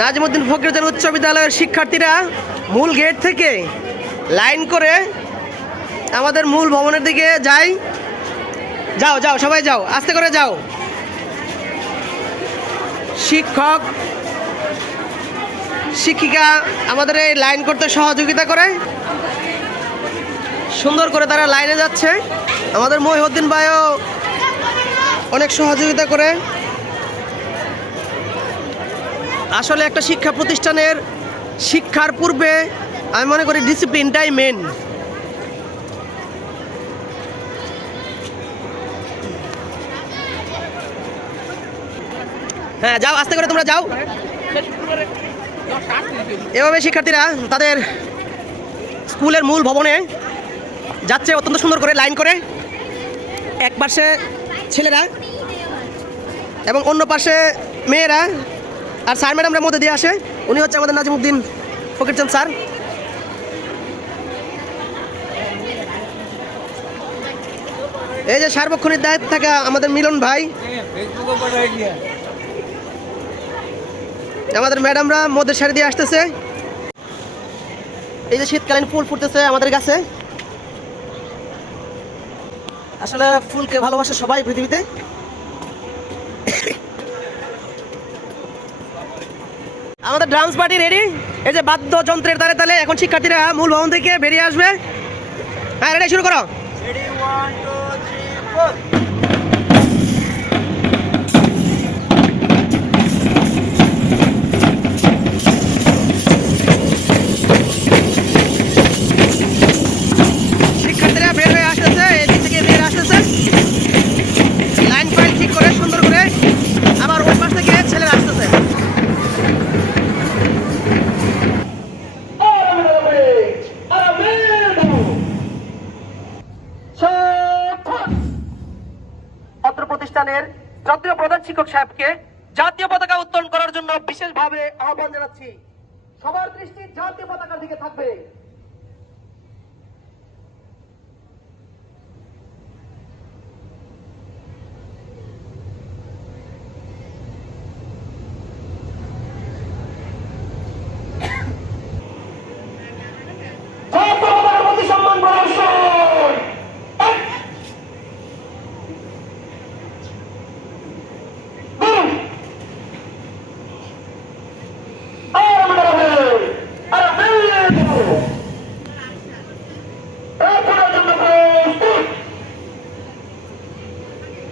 নাজিমউদ্দিন ফকিরউদ্দিন উচ্চ বিদ্যালয়ের শিক্ষার্থীরা মূল গেট থেকে লাইন করে আমাদের মূল ভবনের দিকে যায়। যাও যাও সবাই যাও, আস্তে করে যাও। শিক্ষক শিক্ষিকা আমাদের এই লাইন করতে সহযোগিতা করে, সুন্দর করে তারা লাইনে যাচ্ছে। আমাদের মহিউদ্দিন ভাইও অনেক সহযোগিতা করে। আসলে একটা শিক্ষা প্রতিষ্ঠানের শিক্ষার পূর্বে আমি মনে করি ডিসিপ্লিনটাই মেন। হ্যাঁ যাও, আস্তে করে তোমরা যাও। এভাবে শিক্ষার্থীরা তাদের স্কুলের মূল ভবনে যাচ্ছে অত্যন্ত সুন্দর করে লাইন করে। এক পাশে ছেলেরা এবং অন্য পাশে মেয়েরা, আর স্যার ম্যাডামরা মধ্যে দিয়ে আসে। উনি হচ্ছে আমাদের নাজিমউদ্দিন ফকিরচাঁদ স্যার। এই যে সার্বক্ষণিক দায়িত্ব থাকা আমাদের মিলন ভাই, আমাদের ম্যাডামরা মধ্যে সারি দিয়ে আসতেছে। এই যে শীতকালীন ফুল ফুটতেছে আমাদের কাছে। আসলে ফুলকে ভালোবাসে সবাই পৃথিবীতে। আমাদের ডান্স পার্টি রেডি। এই যে বাদ্যযন্ত্রের তালে তালে এখন শিক্ষার্থীরা মূল ভবন থেকে বেরিয়ে আসবে। হ্যাঁ রেডি, শুরু করো। শিক্ষার্থীরা বের হয়ে আসতেছে, এদিক থেকে বের আসতেছে লাইন ফাইন ঠিক করে সুন্দর করে। আবার ওই পাশ থেকে ছেলেরা আসতেছে। অত্র প্রতিষ্ঠানের জাতীয় প্রধান শিক্ষক সাহেবকে জাতীয় পতাকা উত্তোলন করার জন্য বিশেষভাবে আহ্বান জানাচ্ছি। সবার দৃষ্টি জাতীয় পতাকার দিকে থাকবে। সম্মান প্রদর্শন।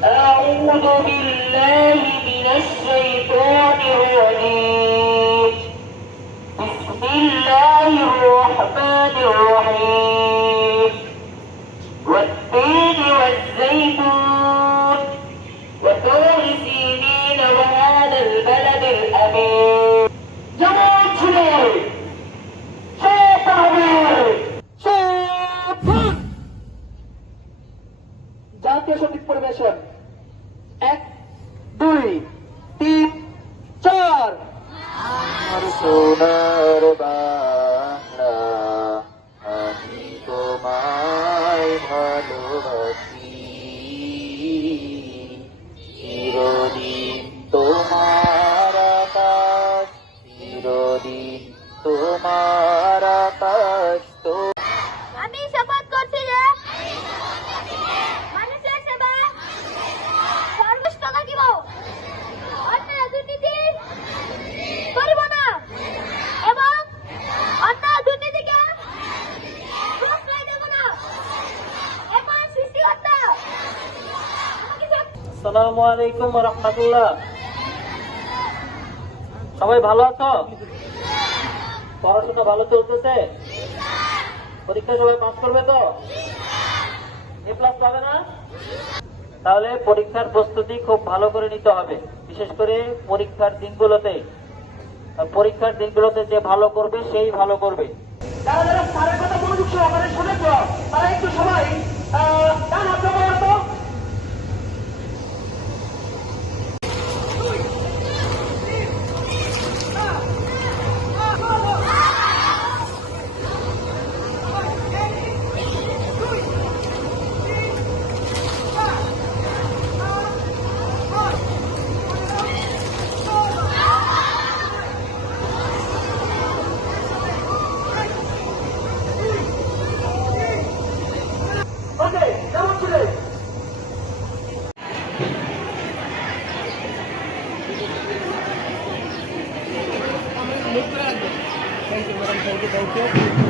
أعوذ بالله من الشيطان الرجيم. بسم الله الرحمن الرحيم. والتين والزيتون وطور سينين وهذا البلد الأمين. جمال شلال জাতীয় সঙ্গীত পরিবেশন। 1 2 3 4। আমার সোনার বাংলা, আমি তোমায় ভালোবাসি। চিরদিন তোমার আকাশ, চিরদিন তোমার আকাশ। তো আমি শপথ করছি যে মানুষের সেবা সর্বোচ্চ রাখিব, অন্যায় দুর্নীতি করিব না এবং অন্যায় দুর্নীতিকে প্রশ্রয় দেব না। এমন সৃষ্টিকর্তা আসসালামু আলাইকুম ওয়া রাহমাতুল্লাহ। সবাই ভালো আছো? পড়াশোনা ভালো চলতেছে? পরীক্ষা সবাই পাস করবে তো? এ প্লাস পাবে না? তাহলে পরীক্ষার প্রস্তুতি খুব ভালো করে নিতে হবে, বিশেষ করে পরীক্ষার দিনগুলোতে। পরীক্ষার দিনগুলোতে যে ভালো করবে সেই ভালো করবে। যারা যারা স্যারের কথা মনোযোগ সহকারে শুনেছ তারা একটু সবাই ডান হাত জমা করো। Madam, thank you.